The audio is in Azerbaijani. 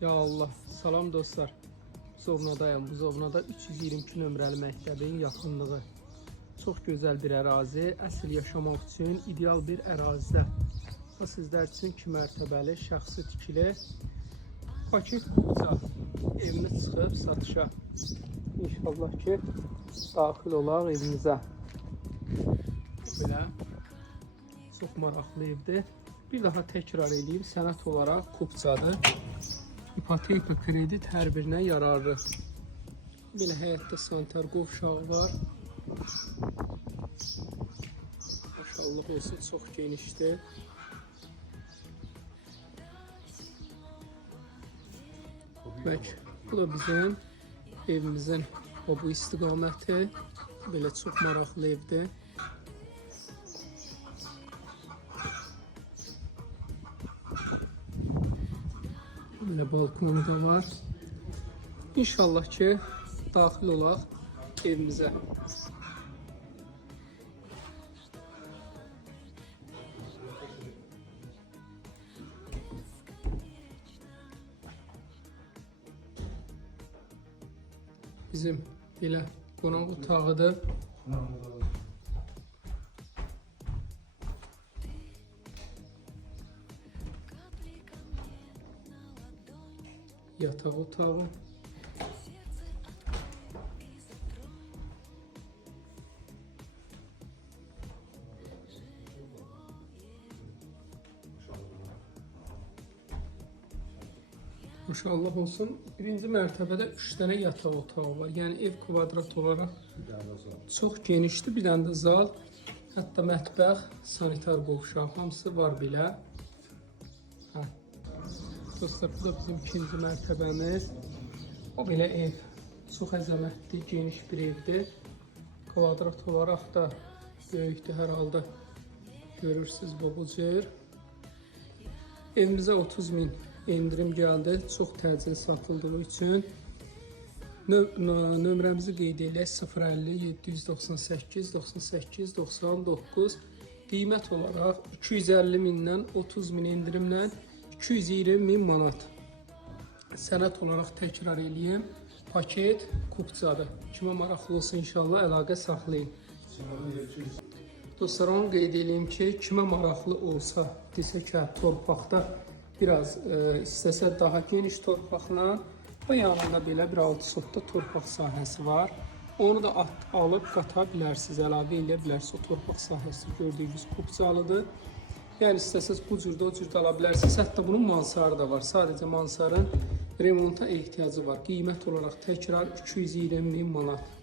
Ya Allah, salam dostlar. Zovnadayım. Bu Zovnada 322 nömrəli məktəbin yaxınlığı. Çox gözəl bir ərazi, əsl yaşamaq üçün ideal bir ərazidə. Bu sizlər üçün 2 mərtəbəli, şəxsi tikili paket kupça evini çıxıb satışa. İnşallah ki, daxil olaq evimizə. Belə çox maraqlı evdir. Bir daha təkrar edeyim, sənət olaraq kupçadır. İpoteka kredit hər birinə yararlı. Belə həyətdə sanitar qovşağı var. Maşallah olsun, çox genişdir. Bək, bu da bizim evimizin bu istiqaməti. Belə çox maraqlı evdir. Belə balkonu da var. İnşallah ki, daxil olaq evimizə. Bizim belə qonaq otağıdır. Yataq otağı. Maşallah olsun. Birinci mərtəbədə 3 dənə yataq otağı var. Yəni ev kvadrat olaraq çox genişdir. Bir dənə də zal, hətta mətbəx, sanitar qovşaq hamısı var belə. Dostlar, bu da bizim ikinci mərtəbəmiz. O belə ev çox əzəmətli, geniş bir evdir. Kvadrat olaraq da böyükdür hər halda. Görürsünüz bu cür. Evimizə 30.000 endirim gəldi. Çox təcil satıldığı üçün. Nömrəmizi qeyd edək 050 798 98 99. Qiymət olaraq 250.000-dən 30.000 endirimlə 220.000 manat. Sənət olaraq təkrar edeyim. Paket kupçadır. Kimə maraqlı olsa inşallah əlaqə saxlayın. Dostlar, onu qeyd edeyim ki, kimə maraqlı olsa, desə ki, torpaqda biraz istəsə daha geniş torpaqla və yanında belə bir 6 sotda torpaq sahəsi var. Onu da alıb qata bilərsiniz, əlavə edə bilərsiniz. O torpaq sahəsi gördüyünüz kupçalıdır. Yəni istəsəz bu cürdə o cürdə ala bilərsiniz. Hətta bunun mansarı da var. Sadəcə mansarın remonta ehtiyacı var. Qiymət olaraq təkrar 220.000 manat.